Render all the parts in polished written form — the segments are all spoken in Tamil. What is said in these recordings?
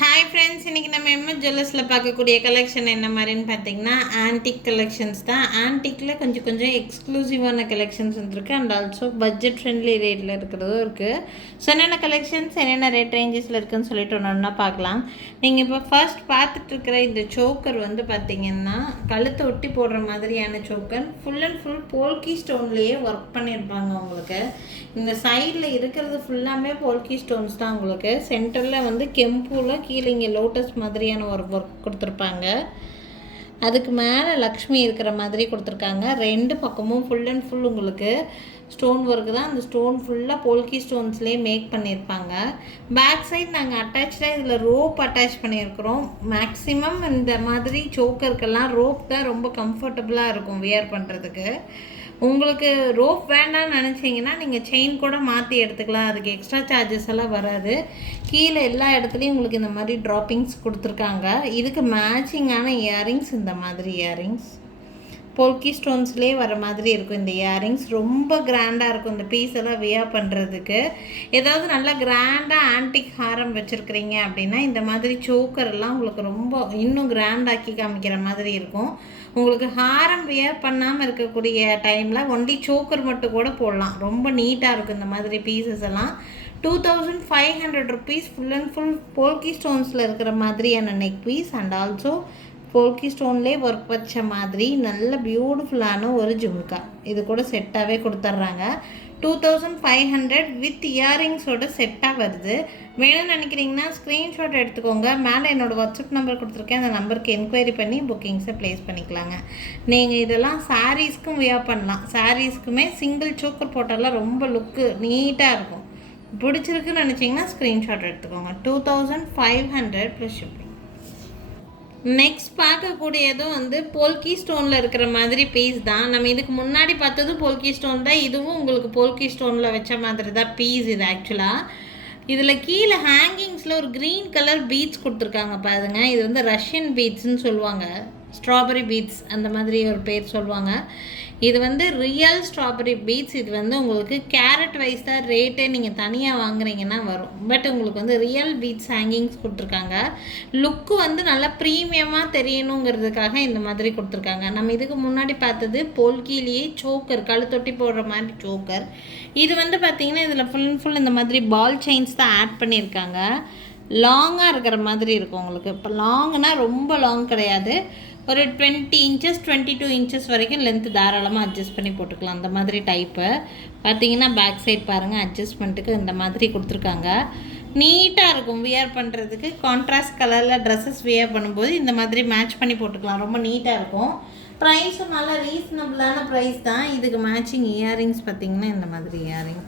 ஹாய் ஃப்ரெண்ட்ஸ், இன்றைக்கி நம்ம எம்எஸ் ஜுவல்லர்ஸில் பார்க்கக்கூடிய கலெக்ஷன் என்ன மாதிரின்னு பார்த்தீங்கன்னா ஆன்டிக் கலெக்ஷன்ஸ் தான். ஆன்டிக்கில் கொஞ்சம் எக்ஸ்க்ளூசிவான கலெக்ஷன்ஸ் வந்துருக்கு அண்ட் ஆல்சோ பட்ஜெட் ஃப்ரெண்ட்லி ரேட்டில் இருக்கிறதும் இருக்குது. ஸோ என்னென்ன கலெக்ஷன்ஸ் என்னென்ன ரேட் ரேஞ்சஸில் இருக்குதுன்னு சொல்லிட்டு ஒன்றா பார்க்கலாம். நீங்கள் இப்போ ஃபர்ஸ்ட் பார்த்துட்டு இருக்கிற இந்த சோக்கர் வந்து பார்த்திங்கன்னா கழுத்தை ஒட்டி போடுற மாதிரியான choker, full and full polki ஸ்டோன்லேயே ஒர்க் பண்ணியிருப்பாங்க. உங்களுக்கு இந்த சைடில் இருக்கிறது ஃபுல்லாமே போல்கி ஸ்டோன்ஸ் தான். உங்களுக்கு சென்டரில் வந்து கெம்பூவில் கீழே இங்கே லோட்டஸ் மாதிரியான ஒரு ஒர்க் கொடுத்துருப்பாங்க. அதுக்கு மேலே லக்ஷ்மி இருக்கிற மாதிரி கொடுத்துருக்காங்க. ரெண்டு பக்கமும் ஃபுல் அண்ட் ஃபுல் உங்களுக்கு ஸ்டோன் ஒர்க்கு தான். அந்த ஸ்டோன் ஃபுல்லாக போல்கி ஸ்டோன்ஸ்லேயே மேக் பண்ணியிருப்பாங்க. பேக் சைட் நாங்கள் அட்டாச்சாக இதில் ரோப் அட்டாச் பண்ணியிருக்கிறோம். மேக்ஸிமம் இந்த மாதிரி சோக்கருக்கெல்லாம் ரோப் தான் ரொம்ப கம்ஃபர்டபுளாக இருக்கும் வியர் பண்ணுறதுக்கு. உங்களுக்கு ரோப் வேண்டாம்னு நினச்சிங்கன்னா நீங்கள் செயின் கூட மாற்றி எடுத்துக்கலாம். அதுக்கு எக்ஸ்ட்ரா சார்ஜஸ் எல்லாம் வராது. கீழே எல்லா இடத்துலையும் உங்களுக்கு இந்த மாதிரி ட்ராப்பிங்ஸ் கொடுத்துருக்காங்க. இதுக்கு மேட்சிங்கான இயரிங்ஸ் இந்த மாதிரி இயரிங்ஸ் போல்கி ஸ்டோன்ஸ்லேயே வர மாதிரி இருக்கும். இந்த இயரிங்ஸ் ரொம்ப கிராண்டாக இருக்கும். இந்த பீஸ் எல்லாம் வியர் பண்ணுறதுக்கு ஏதாவது நல்லா கிராண்டாக ஆன்டிக் ஹாரம் வச்சுருக்கிறீங்க அப்படின்னா இந்த மாதிரி சோக்கர் எல்லாம் உங்களுக்கு ரொம்ப இன்னும் கிராண்டாக்கி காமிக்கிற மாதிரி இருக்கும். உங்களுக்கு ஹாரம் வியர் பண்ணாமல் இருக்கக்கூடிய டைமில் ஒன்லி சோக்கர் மட்டும் கூட போடலாம். ரொம்ப நீட்டாக இருக்கும் இந்த மாதிரி பீசஸ் எல்லாம். 2500 rupees full and full polki ஸ்டோன்ஸில் இருக்கிற மாதிரியான neck piece and also polki ஸ்டோன்லேயே ஒர்க் வச்ச மாதிரி நல்ல பியூட்டிஃபுல்லான ஒரு ஜும்கா இது கூட செட்டாகவே கொடுத்துட்றாங்க. 2500 வித் இயரிங்ஸோட செட்டாக வருது. வேணும்னு நினைக்கிறீங்கன்னா ஸ்க்ரீன்ஷாட் எடுத்துக்கோங்க. மேலே என்னோடய வாட்ஸ்அப் நம்பர் கொடுத்துருக்கேன். அந்த நம்பருக்கு என்கொயரி பண்ணி புக்கிங்ஸை ப்ளேஸ் பண்ணிக்கலாங்க. நீங்கள் இதெல்லாம் சாரீஸ்க்கும் வியர் பண்ணலாம். சாரீஸ்க்குமே சிங்கிள் சோக்கர் போட்டாலாம் ரொம்ப லுக்கு நீட்டாக இருக்கும். பிடிச்சிருக்குன்னு நினச்சிங்கன்னா ஸ்க்ரீன்ஷாட் எடுத்துக்கோங்க. 2500 ப்ளஸ் ஷிப்பிங். நெக்ஸ்ட் பார்க்கக்கூடியதும் வந்து போல்கி ஸ்டோனில் இருக்கிற மாதிரி பீஸ் தான். நம்ம இதுக்கு முன்னாடி பார்த்ததும் போல்கி ஸ்டோன் தான். இதுவும் உங்களுக்கு போல்கி ஸ்டோனில் வச்ச மாதிரி தான் பீஸ் இது ஆக்சுவலாக. இதில் கீழே ஹேங்கிங்ஸில் ஒரு க்ரீன் கலர் பீட்ஸ் கொடுத்துருக்காங்க பாருங்க. இது வந்து ரஷ்யன் பீட்ஸ்ன்னு சொல்லுவாங்க. ஸ்ட்ராபெரி பீட்ஸ் அந்த மாதிரி ஒரு பேர் சொல்லுவாங்க. இது வந்து ரியல் ஸ்ட்ராபெரி பீட்ஸ். இது வந்து உங்களுக்கு கேரட் வைஸ் தான் ரேட்டே. நீங்கள் தனியாக வாங்குறீங்கன்னா வரும். பட் உங்களுக்கு வந்து ரியல் பீட்ஸ் ஹேங்கிங்ஸ் கொடுத்துருக்காங்க. லுக்கு வந்து நல்லா ப்ரீமியமாக தெரியணுங்கிறதுக்காக இந்த மாதிரி கொடுத்துருக்காங்க. நம்ம இதுக்கு முன்னாடி பார்த்தது போல்கிலேயே சோக்கர் கழுத்தொட்டி போடுற மாதிரி சோக்கர். இது வந்து பார்த்திங்கன்னா இதில் ஃபுல் அண்ட் ஃபுல் இந்த மாதிரி பால் செயின்ஸ் தான் ஆட் பண்ணியிருக்காங்க. லாங்காக இருக்கிற மாதிரி இருக்கும் உங்களுக்கு. இப்போ லாங்னா ரொம்ப லாங் கிடையாது. ஒரு 20 inches 22 inches வரைக்கும் லென்த்து தாராளமாக அட்ஜஸ்ட் பண்ணி போட்டுக்கலாம். அந்த மாதிரி டைப்பு பார்த்தீங்கன்னா பேக் சைட் பாருங்கள். அட்ஜஸ்ட்மெண்ட்டுக்கு இந்த மாதிரி கொடுத்துருக்காங்க. நீட்டாக இருக்கும் வியர் பண்ணுறதுக்கு. கான்ட்ராஸ்ட் கலரில் ட்ரெஸ்ஸஸ் வியர் பண்ணும்போது இந்த மாதிரி மேட்ச் பண்ணி போட்டுக்கலாம். ரொம்ப நீட்டாக இருக்கும். ப்ரைஸும் நல்லா ரீசனபிளான ப்ரைஸ் தான். இதுக்கு மேட்சிங் இயரிங்ஸ் பார்த்திங்கன்னா இந்த மாதிரி இயரிங்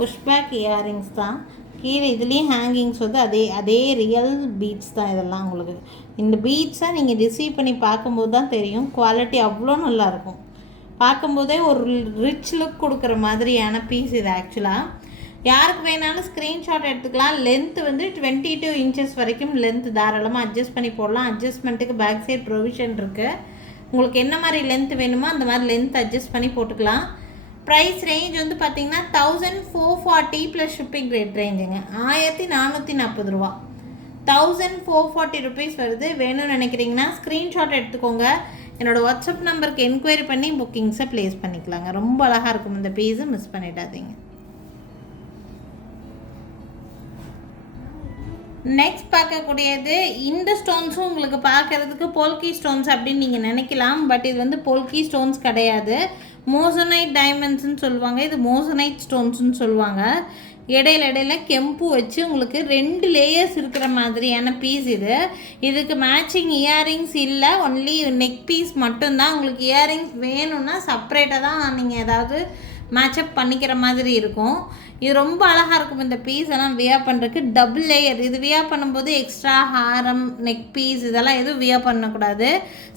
புஷ்பேக் இயரிங்ஸ் தான். கீழே இதுலேயும் ஹேங்கிங்ஸ் வந்து அதே ரியல் பீட்ஸ் தான். இதெல்லாம் உங்களுக்கு இந்த பீட்ஸை நீங்கள் ரிசீவ் பண்ணி பார்க்கும்போது தான் தெரியும். குவாலிட்டி அவ்வளோ நல்லாயிருக்கும். பார்க்கும்போதே ஒரு ரிச் லுக் கொடுக்குற மாதிரியான பீஸ் இது ஆக்சுவலாக. யாருக்கு வேணாலும் ஸ்க்ரீன்ஷாட் எடுத்துக்கலாம். லென்த்து வந்து 22 inches வரைக்கும் லென்த்து தாராளமாக அட்ஜஸ்ட் பண்ணி போடலாம். அட்ஜஸ்ட்மெண்ட்டுக்கு பேக் சைட் ப்ரொவிஷன் இருக்குது. உங்களுக்கு என்ன மாதிரி லென்த் வேணுமோ அந்த மாதிரி லென்த் அட்ஜஸ்ட் பண்ணி போட்டுக்கலாம். ப்ரைஸ் ரேஞ்ச் வந்து பார்த்திங்கன்னா 1440 ப்ளஸ் ஷிப்பிங் ரேட் ரேஞ்சுங்க. 1440 ரூபா. 1440 rupees வருது. வேணும்னு நினைக்கிறீங்கன்னா ஸ்க்ரீன்ஷாட் எடுத்துக்கோங்க. என்னோடய வாட்ஸ்அப் நம்பருக்கு என்கொயரி பண்ணி புக்கிங்ஸை ப்ளேஸ் பண்ணிக்கலாங்க. ரொம்ப அழகாக இருக்கும் இந்த பீஸை, மிஸ் பண்ணிடாதீங்க. நெக்ஸ்ட் பார்க்கக்கூடியது இந்த ஸ்டோன்ஸும் உங்களுக்கு பார்க்குறதுக்கு போல்கி ஸ்டோன்ஸ் அப்படின்னு நீங்கள் நினைக்கலாம். பட் இது வந்து போல்கி ஸ்டோன்ஸ் கிடையாது. மோசனைட் டைமண்ட்ஸ்ன்னு சொல்லுவாங்க. இது மோசனைட் ஸ்டோன்ஸ்ன்னு சொல்லுவாங்க. இடையில கெம்பு வச்சு உங்களுக்கு 2 லேயர்ஸ் இருக்கிற மாதிரியான பீஸ் இது. இதுக்கு மேட்சிங் இயரிங்ஸ் இல்லை. ஒன்லி நெக் பீஸ் மட்டும்தான். உங்களுக்கு இயரிங்ஸ் வேணும்னா செப்பரேட்டாக தான் நீங்கள் ஏதாவது மேட்சப் பண்ணிக்கிற மாதிரி இருக்கும். இது ரொம்ப அழகாக இருக்கும். இந்த பீஸ் எல்லாம் வியர் பண்ணுறதுக்கு டபுள் லேயர். இது வியர் பண்ணும்போது எக்ஸ்ட்ரா ஹாரம் நெக் பீஸ் இதெல்லாம் எதுவும் வியர் பண்ணக்கூடாது.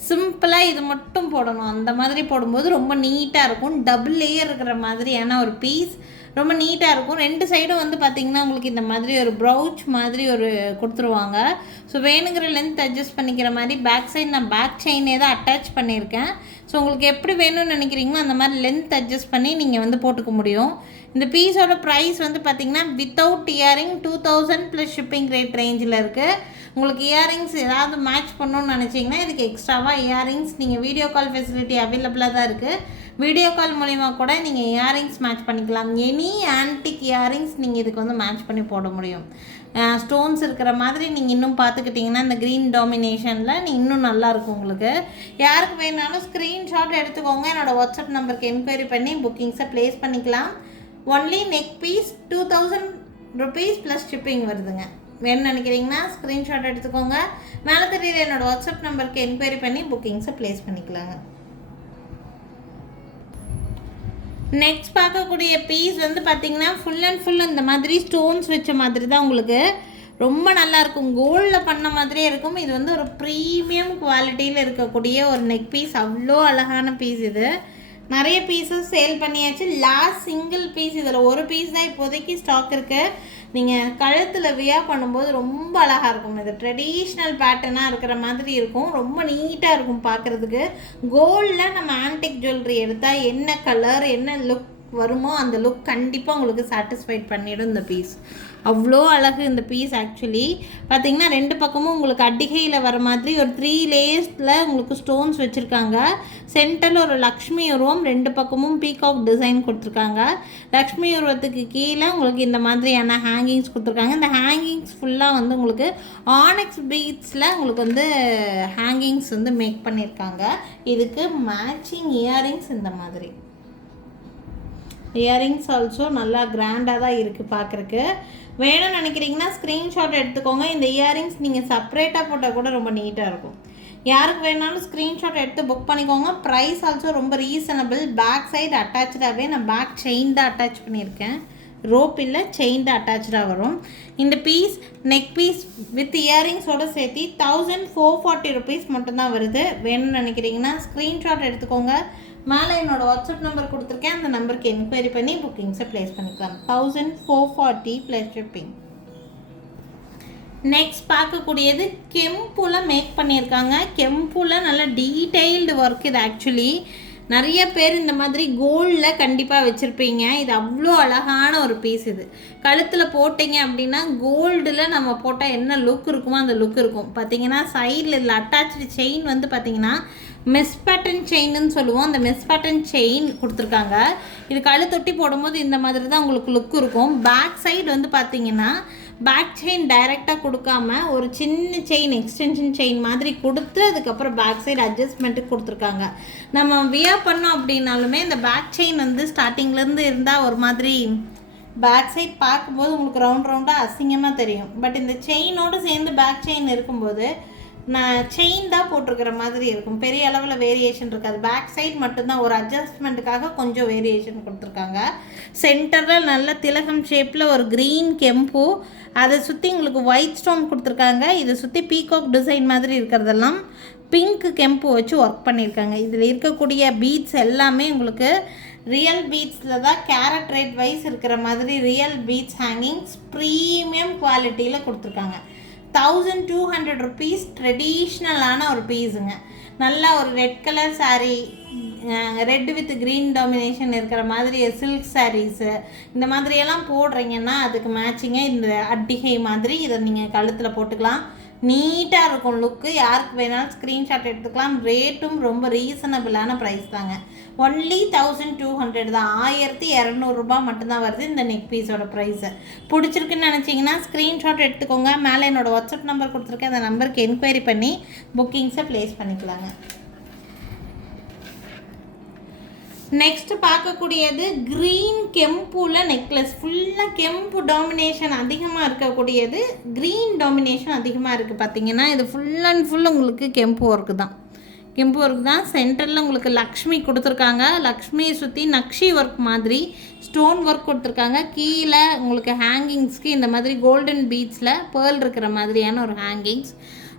சிம்பிளாக இது மட்டும் போடணும். அந்த மாதிரி போடும்போது ரொம்ப நீட்டாக இருக்கும். டபுள் லேயர் இருக்கிற மாதிரியான ஒரு பீஸ் ரொம்ப நீட்டாக இருக்கும். 2 சைடும் வந்து பார்த்திங்கன்னா உங்களுக்கு இந்த மாதிரி ஒரு ப்ரௌச் மாதிரி ஒரு கொடுத்துருவாங்க. ஸோ வேணுங்கிற லென்த் அட்ஜஸ்ட் பண்ணிக்கிற மாதிரி பேக் சைடு நான் பேக் செயினே தான் அட்டாச் பண்ணியிருக்கேன். ஸோ உங்களுக்கு எப்படி வேணும்னு நினைக்கிறீங்களோ அந்த மாதிரி லென்த் அட்ஜஸ்ட் பண்ணி நீங்கள் வந்து போட்டுக்க முடியும். இந்த பீஸோட ப்ரைஸ் வந்து பார்த்திங்கன்னா without earring 2000 plus shipping rate ரேஞ்சில் இருக்குது. உங்களுக்கு இயரிங்ஸ் ஏதாவது மேட்ச் பண்ணணும்னு நினச்சிங்கன்னா இதுக்கு எக்ஸ்ட்ராவாக இயரிங்ஸ் நீங்கள் வீடியோ கால் ஃபெசிலிட்டி அவைலபிளாக தான் இருக்குது. வீடியோ கால் மூலிமா கூட நீங்கள் இயரிங்ஸ் மேட்ச் பண்ணிக்கலாம். எனி ஆன்டிக் இயரிங்ஸ் நீங்கள் இதுக்கு வந்து மேட்ச் பண்ணி போட முடியும். ஸ்டோன்ஸ் இருக்கிற மாதிரி நீங்கள் இன்னும் பார்த்துக்கிட்டிங்கன்னா இந்த க்ரீன் டாமினேஷனில் இன்னும் நல்லாயிருக்கும் உங்களுக்கு. யாருக்கு வேணாலும் ஸ்க்ரீன்ஷாட் எடுத்துக்கோங்க. என்னோடய வாட்ஸ்அப் நம்பருக்கு என்கொயரி பண்ணி புக்கிங்ஸை ப்ளேஸ் பண்ணிக்கலாம். Only neck piece 2000 rupees plus shipping வருதுங்க. வேணும்னு நினைக்கிறீங்கன்னா ஸ்க்ரீன்ஷாட் எடுத்துக்கோங்க. மேலே தெரியுது என்னோடய வாட்ஸ்அப் நம்பருக்கு என்கொயரி பண்ணி புக்கிங்ஸை ப்ளேஸ் பண்ணிக்கலாங்க. நெக்ஸ்ட் பார்க்கக்கூடிய பீஸ் வந்து பார்த்திங்கன்னா ஃபுல் அண்ட் ஃபுல் இந்த மாதிரி ஸ்டோன்ஸ் வச்ச மாதிரி தான் உங்களுக்கு ரொம்ப நல்லாயிருக்கும். கோல்டில் பண்ண மாதிரியே இருக்கும். இது வந்து ஒரு ப்ரீமியம் குவாலிட்டியில் இருக்கக்கூடிய ஒரு நெக் பீஸ். அவ்வளோ அழகான பீஸ். இது நிறைய பீஸஸ் சேல் பண்ணியாச்சு. லாஸ்ட் சிங்கிள் பீஸ், இதில் ஒரு பீஸ் தான் இப்போதைக்கு ஸ்டாக் இருக்குது. நீங்கள் கழுத்தில் வியர் பண்ணும்போது ரொம்ப அழகாக இருக்கும். இது ட்ரெடிஷ்னல் பேட்டர்னாக இருக்கிற மாதிரி இருக்கும். ரொம்ப நீட்டாக இருக்கும் பார்க்குறதுக்கு. கோல்டில் நம்ம ஆன்டிக் ஜுவல்லரி எடுத்தால் என்ன கலர் என்ன லுக் வருமோ அந்த லுக் கண்டிப்பாக உங்களுக்கு சாட்டிஸ்ஃபைட் பண்ணிவிடும் இந்த பீஸ். அவ்வளோ அழகு இந்த பீஸ். ஆக்சுவலி பார்த்திங்கன்னா 2 பக்கமும் உங்களுக்கு அடிகையில் வர மாதிரி ஒரு 3 லேயர்ஸில் உங்களுக்கு ஸ்டோன்ஸ் வச்சுருக்காங்க. சென்டரில் ஒரு லக்ஷ்மி உருவம், 2 பக்கமும் பீகாக் டிசைன் கொடுத்துருக்காங்க. லக்ஷ்மி உருவத்துக்கு கீழே உங்களுக்கு இந்த மாதிரியான ஹேங்கிங்ஸ் கொடுத்துருக்காங்க. இந்த ஹேங்கிங்ஸ் ஃபுல்லாக வந்து உங்களுக்கு ஆனெக்ஸ் பீட்ஸில் உங்களுக்கு வந்து ஹேங்கிங்ஸ் வந்து மேக் பண்ணியிருக்காங்க. இதுக்கு மேட்சிங் இயரிங்ஸ் இந்த மாதிரி இயரிங்ஸ் ஆல்சோ நல்லா கிராண்டாக தான் இருக்குது பார்க்குறக்கு. வேணும்னு நினைக்கிறீங்கன்னா ஸ்க்ரீன்ஷாட் எடுத்துக்கோங்க. இந்த இயரிங்ஸ் நீங்கள் செப்பரேட்டாக போட்டால் கூட ரொம்ப நீட்டாக இருக்கும். யாருக்கு வேணாலும் ஸ்க்ரீன்ஷாட் எடுத்து புக் பண்ணிக்கோங்க. ப்ரைஸ் ஆல்சோ ரொம்ப ரீசனபிள். பேக் சைடு அட்டாச்சாகவே நான் பேக் செயின் தான் அட்டாச் பண்ணியிருக்கேன். ரோப் இல்லை, செயின் தான் அட்டாச்சாக வரும். இந்த பீஸ் நெக் பீஸ் வித் இயரிங்ஸோடு சேர்த்து 1440 rupees மட்டும்தான் வருது. வேணும்னு நினைக்கிறீங்கன்னா ஸ்க்ரீன்ஷாட் எடுத்துக்கோங்க. மேலே என்னோடய வாட்ஸ்அப் நம்பர் கொடுத்துருக்கேன். அந்த நம்பருக்கு என்கொயரி பண்ணி புக்கிங்ஸை ப்ளேஸ் பண்ணிக்கலாம். 1440 ப்ளஸ் ஷிப்பிங். நெக்ஸ்ட் பார்க்கக்கூடியது கெம்புல மேக் பண்ணியிருக்காங்க. கெம்புல நல்ல டீட்டெயில்டு ஒர்க். இது ஆக்சுவலி நிறைய பேர் இந்த மாதிரி கோல்டில் கண்டிப்பாக வச்சுருப்பீங்க. இது அவ்வளோ அழகான ஒரு பீஸ். இது கழுத்தில் போட்டிங்க அப்படின்னா கோல்டில் நம்ம போட்டால் என்ன லுக் இருக்குமோ அந்த லுக் இருக்கும். பார்த்திங்கன்னா சைடில் இதில் அட்டாச்சு செயின் வந்து பார்த்திங்கன்னா மெஸ் பேட்டர்ன் செயின்னு சொல்லுவோம். அந்த மெஸ் பேட்டர்ன் செயின் கொடுத்துருக்காங்க. இது கழுத்தொட்டி போடும்போது இந்த மாதிரி தான் உங்களுக்கு லுக் இருக்கும். பேக் சைடு வந்து பார்த்திங்கன்னா பேக் செயின் டைரெக்டாக கொடுக்காம ஒரு சின்ன செயின் எக்ஸ்டென்ஷன் செயின் மாதிரி கொடுத்து அதுக்கப்புறம் பேக் சைடு அட்ஜஸ்ட்மெண்ட்டுக்கு கொடுத்துருக்காங்க. நம்ம வியர் பண்ணோம் அப்படின்னாலுமே இந்த பேக் செயின் வந்து ஸ்டார்டிங்லேருந்து இருந்தால் ஒரு மாதிரி பேக் சைட் பார்க்கும்போது உங்களுக்கு ரவுண்டாக அசிங்கமாக தெரியும். பட் இந்த செயினோடு சேர்ந்து பேக் செயின் இருக்கும்போது நான் செயின் தான் போட்டிருக்கிற மாதிரி இருக்கும். பெரிய அளவில் வேரியேஷன் இருக்காது. பேக் சைட் மட்டும்தான் ஒரு அட்ஜஸ்ட்மெண்ட்டுக்காக கொஞ்சம் வேரியேஷன் கொடுத்துருக்காங்க. சென்டரில் நல்ல திலகம் ஷேப்பில் ஒரு க்ரீன் கெம்பு, அதை சுற்றி உங்களுக்கு ஒயிட் ஸ்டோன் கொடுத்துருக்காங்க. இதை சுற்றி பீகாக் டிசைன் மாதிரி இருக்கிறதெல்லாம் பிங்க் கெம்பு வச்சு ஒர்க் பண்ணியிருக்காங்க. இதில் இருக்கக்கூடிய பீட்ஸ் எல்லாமே உங்களுக்கு ரியல் பீட்ஸில் தான் கேரட் ரேட் வைஸ் இருக்கிற மாதிரி ரியல் பீட்ஸ் ஹேங்கிங்ஸ் ப்ரீமியம் குவாலிட்டியில் கொடுத்துருக்காங்க. 1200 rupees ட்ரெடிஷ்னலான ஒரு பீஸுங்க. நல்லா ஒரு red colour sari, red with green domination இருக்கிற மாதிரி சில்க் சாரீஸு இந்த மாதிரியெல்லாம் போடுறீங்கன்னா அதுக்கு மேட்சிங்காக இந்த அட்டிகை மாதிரி இதை நீங்கள் கழுத்தில் போட்டுக்கலாம். நீட்டாக இருக்கும் லுக்கு. யாருக்கு வேணாலும் ஸ்க்ரீன்ஷாட் எடுத்துக்கலாம். ரேட்டும் ரொம்ப ரீசனபிளான ப்ரைஸ் தாங்க. ஒன்லி 1200 தான். 1200 ரூபாய் மட்டும்தான் வருது இந்த நெக் பீஸோட ப்ரைஸு. பிடிச்சிருக்குன்னு நினச்சிங்கன்னா ஸ்க்ரீன்ஷாட் எடுத்துக்கோங்க. மேலே என்னோடய வாட்ஸ்அப் நம்பர் கொடுத்துருக்கேன். அந்த நம்பருக்கு என்கொயரி பண்ணி புக்கிங்ஸை ப்ளேஸ் பண்ணிக்கலாங்க. நெக்ஸ்ட்டு பார்க்கக்கூடியது க்ரீன் கெம்புல நெக்லஸ். ஃபுல்லாக கெம்பு டாமினேஷன் அதிகமாக இருக்கக்கூடியது. க்ரீன் டாமினேஷன் அதிகமாக இருக்குது. பார்த்திங்கன்னா இது ஃபுல் அண்ட் ஃபுல் உங்களுக்கு கெம்பு ஒர்க்கு தான். கெம்பு ஒர்க் தான். சென்டரில் உங்களுக்கு லக்ஷ்மி கொடுத்துருக்காங்க. லக்ஷ்மியை சுற்றி நக்ஷி ஒர்க் மாதிரி ஸ்டோன் ஒர்க் கொடுத்துருக்காங்க. கீழே உங்களுக்கு ஹேங்கிங்ஸ்க்கு இந்த மாதிரி கோல்டன் பீட்ஸில் பேர்ல் இருக்கிற மாதிரியான ஒரு ஹேங்கிங்ஸ்.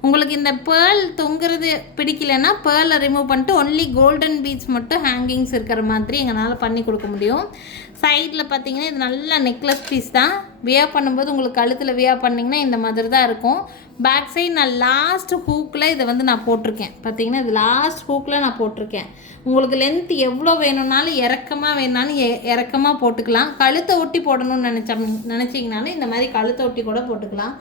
உங்களுக்கு இந்த பேர்ல் தொங்குறது பிடிக்கலைன்னா பேர்லை ரிமூவ் பண்ணிட்டு ஒன்லி கோல்டன் பீட்ஸ் மட்டும் ஹேங்கிங்ஸ் இருக்கிற மாதிரி எங்களால் பண்ணி கொடுக்க முடியும். சைடில் பார்த்தீங்கன்னா இது நல்ல நெக்லஸ் பீஸ் தான். வியர் பண்ணும்போது உங்களுக்கு கழுத்தில் வியர் பண்ணிங்கன்னா இந்த மாதிரி தான் இருக்கும். பேக் சைடு நான் லாஸ்ட் ஹூக்கில் இதை வந்து நான் போட்டிருக்கேன். பார்த்தீங்கன்னா இது லாஸ்ட் ஹூக்கில் நான் போட்டிருக்கேன். உங்களுக்கு லென்த் எவ்வளோ வேணும்னாலும் இறக்கமாக வேணுனாலும் இறக்கமாக போட்டுக்கலாம். கழுத்தை ஒட்டி போடணும்னு நினச்சிங்கனாலும் இந்த மாதிரி கழுத்தை ஒட்டி கூட போட்டுக்கலாம்.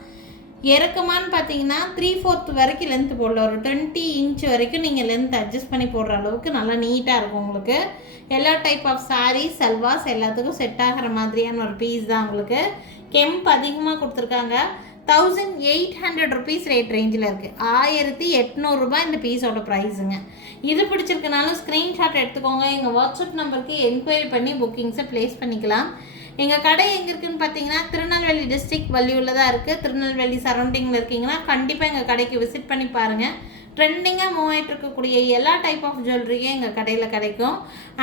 இறக்கமான்னு பார்த்தீங்கன்னா 3/4 வரைக்கும் லென்த் போடல, ஒரு 20 இன்ச் வரைக்கும் நீங்கள் லென்த் அட்ஜஸ்ட் பண்ணி போடுற அளவுக்கு நல்லா நீட்டாக இருக்கும் உங்களுக்கு. எல்லா டைப் ஆஃப் சாரீ சல்வாஸ் எல்லாத்துக்கும் செட் ஆகிற மாதிரியான ஒரு பீஸ் தான் உங்களுக்கு. கெம்ப் அதிகமாக கொடுத்துருக்காங்க. 1800 ருபீஸ் ரேட் ரேஞ்சில் இருக்குது. 1800 ரூபாய் இந்த பீஸோட ப்ரைஸுங்க. இது பிடிச்சிருக்கனாலும் ஸ்க்ரீன்ஷாட் எடுத்துக்கோங்க. எங்கள் வாட்ஸ்அப் நம்பருக்கு என்கொயரி பண்ணி புக்கிங்ஸை ப்ளேஸ் பண்ணிக்கலாம். எங்கள் கடை எங்கே இருக்குதுன்னு பார்த்தீங்கன்னா திருநெல்வேலி டிஸ்ட்ரிக்ட் வள்ளியூரில் தான் இருக்குது. திருநெல்வேலி சரௌண்டிங்கில் இருக்கீங்கன்னா கண்டிப்பாக எங்கள் கடைக்கு விசிட் பண்ணி பாருங்கள். ட்ரெண்டிங்காக மூவ் ஆகிட்டு இருக்கக்கூடிய எல்லா டைப் ஆஃப் ஜுவல்லரியும் எங்கள் கடையில் கிடைக்கும்.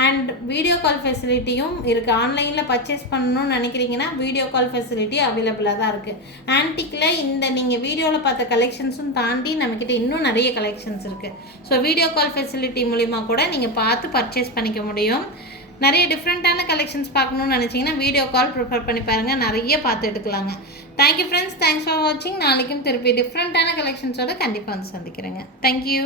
அண்ட் வீடியோ கால் ஃபெசிலிட்டியும் இருக்குது. ஆன்லைனில் பர்ச்சேஸ் பண்ணணும்னு நினைக்கிறீங்கன்னா வீடியோ கால் ஃபெசிலிட்டி அவைலபிளாக தான் இருக்குது. ஆன்டிக்கில் இந்த நீங்கள் வீடியோவில் பார்த்த கலெக்ஷன்ஸும் தாண்டி நம்மக்கிட்ட இன்னும் நிறைய கலெக்ஷன்ஸ் இருக்குது. ஸோ வீடியோ கால் ஃபெசிலிட்டி மூலிமா கூட நீங்கள் பார்த்து பர்ச்சேஸ் பண்ணிக்க முடியும். நிறைய டிஃப்ரெண்ட்டான கலெக்ஷன்ஸ் பார்க்கணுன்னு நினச்சிங்கன்னா வீடியோ கால் ப்ரிஃபர் பண்ணி பாருங்கள், நிறைய பார்த்து எடுக்கலாங்க. தேங்க்யூ ஃப்ரெண்ட்ஸ், தேங்க்ஸ் ஃபார் வாட்சிங். நாளைக்கும் திருப்பி டிஃப்ரெண்ட்டான கலெக்ஷன்ஸோடு கண்டிப்பாக வந்து சந்திக்கிறேங்க. தேங்க்யூ.